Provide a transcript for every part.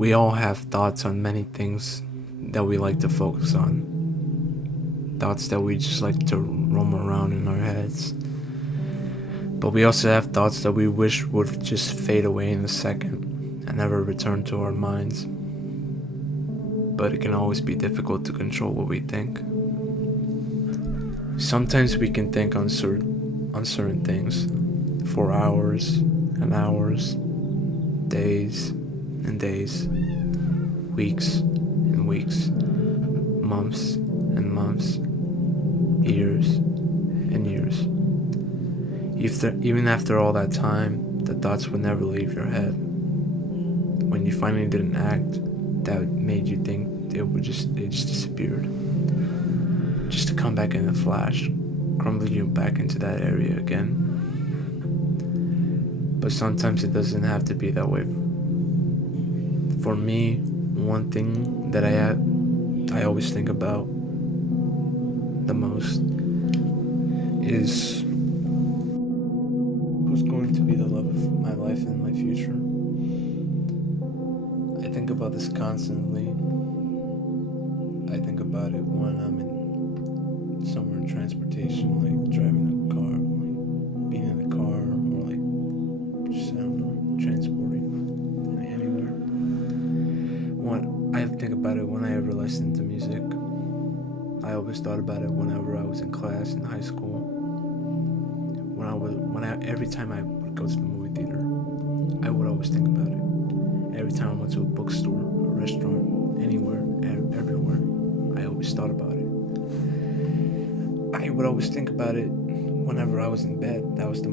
We all have thoughts on many things that we like to focus on. Thoughts that we just like to roam around in our heads. But we also have thoughts that we wish would just fade away in a second and never return to our minds. But it can always be difficult to control what we think. Sometimes we can think on certain things for hours and hours, days and days, weeks and weeks, months and months, years and years. Even after all that time, the thoughts would never leave your head. When you finally did an act that made you think it just disappeared. Just to come back in a flash, crumbling you back into that area again. But sometimes it doesn't have to be that way. For me, one thing that I always think about the most is who's going to be the love of my life and my future. I think about this constantly. I think about it when I'm in somewhere in transportation, like driving a car, like being in a car, or like just, I don't know, transporting anywhere. I think about it when I ever listened to music. I always thought about it whenever I was in class in high school. Every time I would go to the movie theater, I would always think about it. Every time I went to a bookstore, a restaurant, anywhere, everywhere, I always thought about it. I would always think about it whenever I was in bed. That was the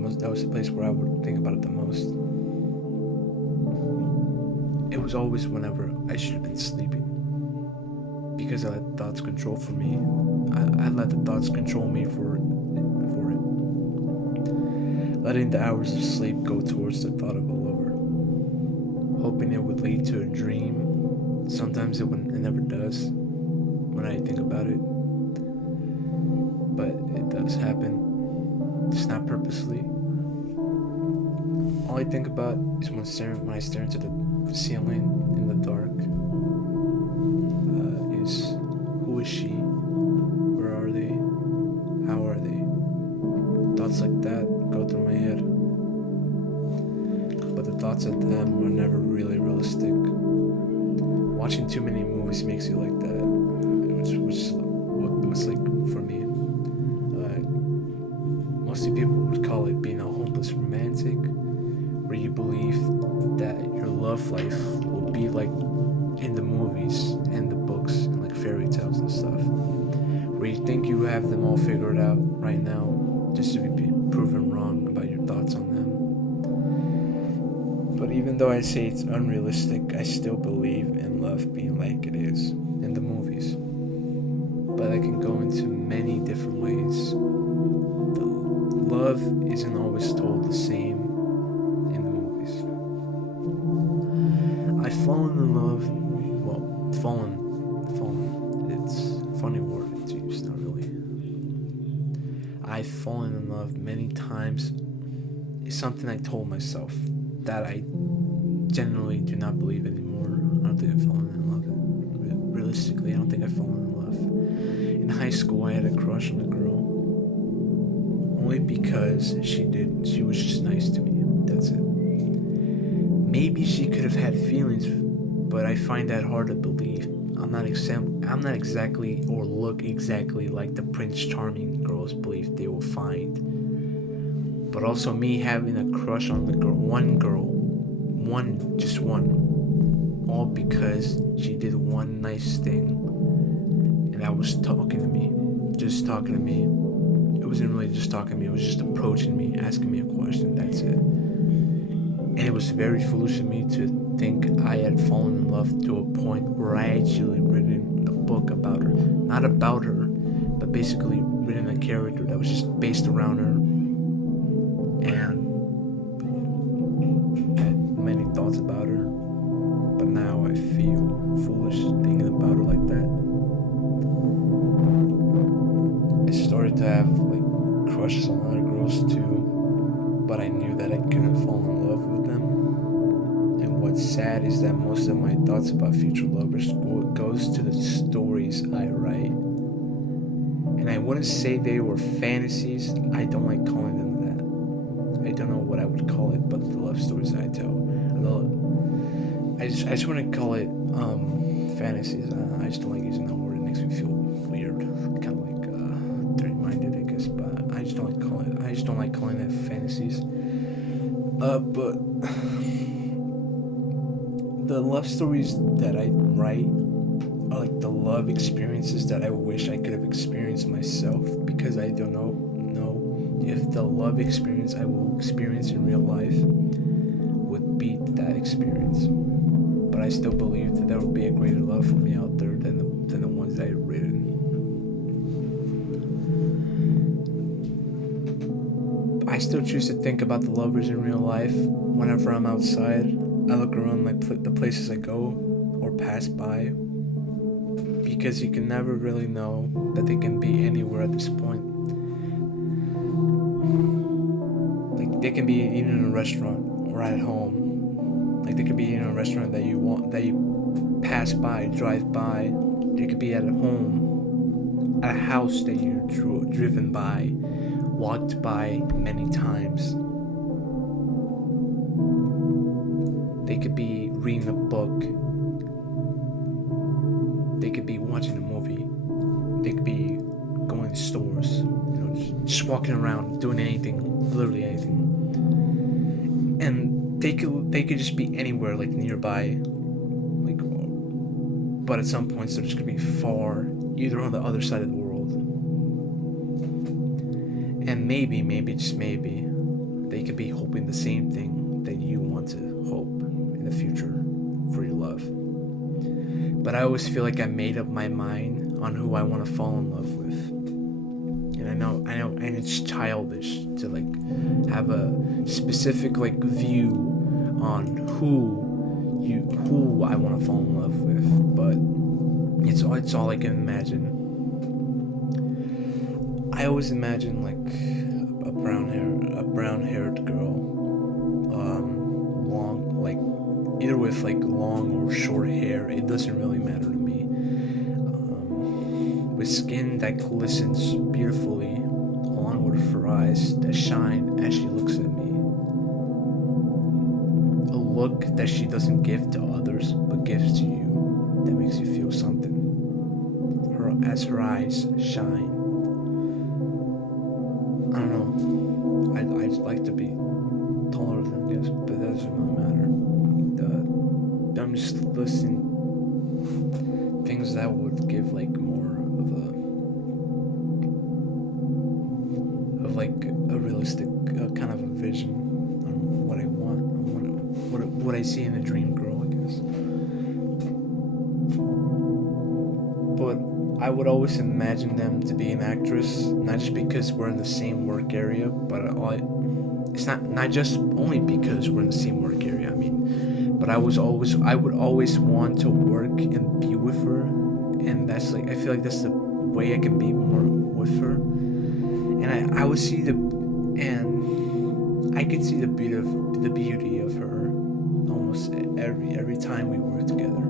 place where I would think about it the most. It was always whenever I should have been sleeping, because I let thoughts control for me. I let the thoughts control me for it. Letting the hours of sleep go towards the thought of a lover, hoping it would lead to a dream. Sometimes it never does when I think about it, but it does happen. It's not purposely. All I think about is when I stare into the ceiling in the dark. Is who is she? Where are they? How are they? Thoughts like that go through my head, but the thoughts of them are never really realistic. Watching too many movies makes you like that, which was like for me. Mostly people would call it being a hopeless romantic, where you believe that your love life will be like in the movies and the books and like fairy tales and stuff, where you think you have them all figured out right now, just to be proven wrong about your thoughts on them. But even though I say it's unrealistic, I still believe in love being like it is in the movies. But I can go into many different ways. The love isn't always told the same in the movies. I've fallen in love, fallen, it's a funny word to use, not really. I've fallen in love many times. It's something I told myself that I generally do not believe anymore. I don't think I've fallen in love. Realistically, I don't think I've fallen in love. In high school, I had a crush on a girl. Only because she was just nice to me. That's it. Maybe she could have had feelings, but I find that hard to believe. I'm not exactly or look exactly like the Prince Charming girls believe they will find. But also me having a crush on the girl, just one, all because she did one nice thing, and that was talking to me, just talking to me. It wasn't really just talking to me, it was just approaching me, asking me a question, that's it. And it was very foolish of me to think I had fallen in love to a point where I actually written a book about her. Not about her, but basically written a character that was just based around her. And had many thoughts about her. But now I feel foolish thinking about her like that. I started to have like crushes on other girls too, but I knew that I couldn't fall in love with them. And what's sad is that most of my thoughts about future lovers goes to the stories I write. And I wouldn't say they were fantasies. I don't like calling them that. I don't know what I would call it, but the love stories I tell. I just want to call it fantasies. I just don't like using that word. It makes me feel weird, kind of like dirty-minded, I guess. But I just don't like calling it. I just don't like calling it fantasies. But the love stories that I write are like the love experiences that I wish I could have experienced myself, because I don't know if the love experience I will experience in real life would beat that experience. But I still believe that there will be a greater love for me out there than the ones that I've written. I still choose to think about the lovers in real life whenever I'm outside. I look around the places I go or pass by, because you can never really know that they can be anywhere at this point. Like they can be eating in a restaurant or at home. Like they could be in a restaurant that you pass by, drive by. They could be at a home, at a house that you driven by, walked by many times. They could be reading a book. They could be watching a movie. They could be going to stores. Just walking around, doing anything, literally anything. And they could just be anywhere, like nearby, like. But at some points they're just gonna be far, either on the other side of the world. And maybe, just maybe, they could be hoping the same thing that you want to hope in the future for your love. But I always feel like I made up my mind on who I want to fall in love with. And I know, and it's childish to like have a specific like view on who I want to fall in love with, but it's all I can imagine. I always imagine like a brown haired girl, long, like either with like long or short hair. It doesn't really matter to me. With skin that glistens beautifully, along with her eyes that shine as she looks at me. A look that she doesn't give to others, but gives to you, that makes you feel something. As her eyes shine. I don't know. I'd like to be taller than this, but that doesn't really matter. I'm just listing things that would give like more of like a realistic kind of a vision on what I want, on what I see in a dream girl, I guess. But I would always imagine them to be an actress, not just because we're in the same work area, but it's not just only because we're in the same work area. I mean, but I would always want to work and be with her, and that's like I feel like that's the way I can be more with her, and I would see I could see the beauty of her almost every time we work together.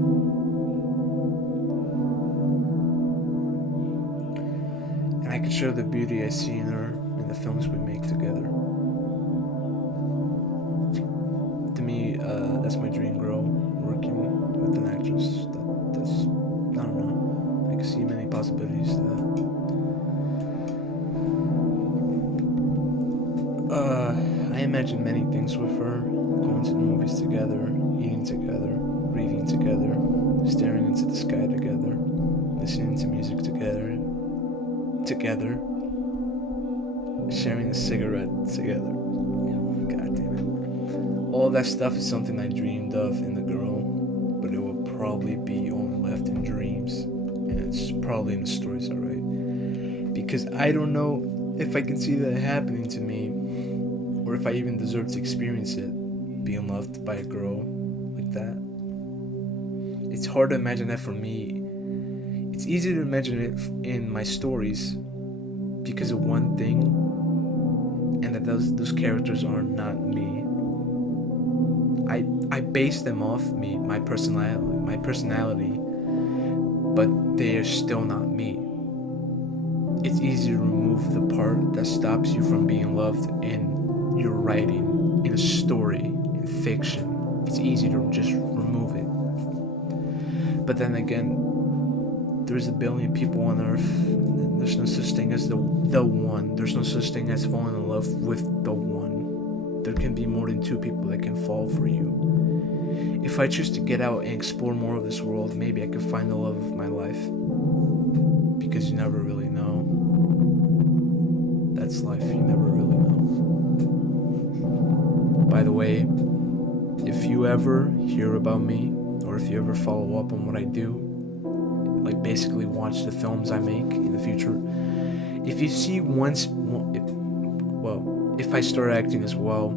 And I could show the beauty I see in her in the films we make together. To me, that's my dream girl, working with an actress. That's I don't know. I can see many possibilities to that. I imagine many things with her, going to the movies together, eating together, reading together, staring into the sky together, listening to music together, sharing a cigarette together. God damn it. All that stuff is something I dreamed of in the girl, but it will probably be only left in dreams, and it's probably in the stories I write. Because I don't know if I can see that happening to me, or if I even deserve to experience it, being loved by a girl like that. It's hard to imagine that for me. It's easy to imagine it in my stories because of one thing, and that those characters are not me. I base them off my personality, but they are still not me. It's easy to remove the part that stops you from being loved in your writing, in a story, in fiction. It's easy to just remove it. But then again, there's a billion people on Earth. And there's no such thing as the one. There's no such thing as falling in love with the one. There can be more than two people that can fall for you. If I choose to get out and explore more of this world, maybe I could find the love of my life. Because you never really know. That's life, you never really know. By the way, if you ever hear about me, or if you ever follow up on what I do, like basically watch the films I make in the future, if you see if I start acting as well,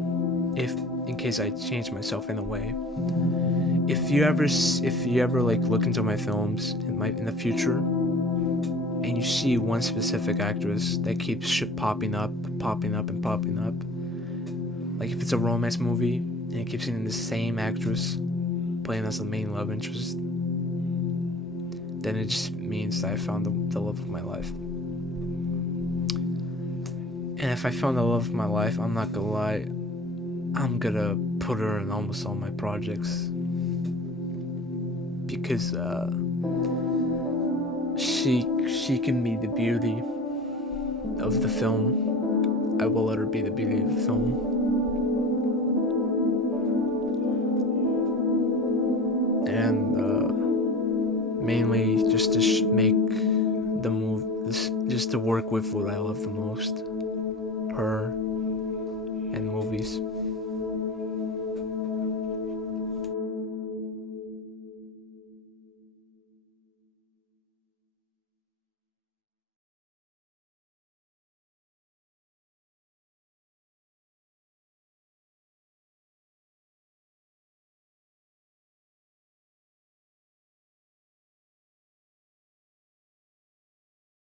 if in case I change myself in a way, if you ever like look into my films in the future, and you see one specific actress that keeps popping up, like if it's a romance movie and you keep seeing the same actress playing as the main love interest, then it just means that I found the love of my life. And if I found the love of my life, I'm not gonna lie, I'm gonna put her in almost all my projects, because she can be the beauty of the film. I will let her be the beauty of the film. And mainly just to make the move, just to work with what I love the most, her and movies.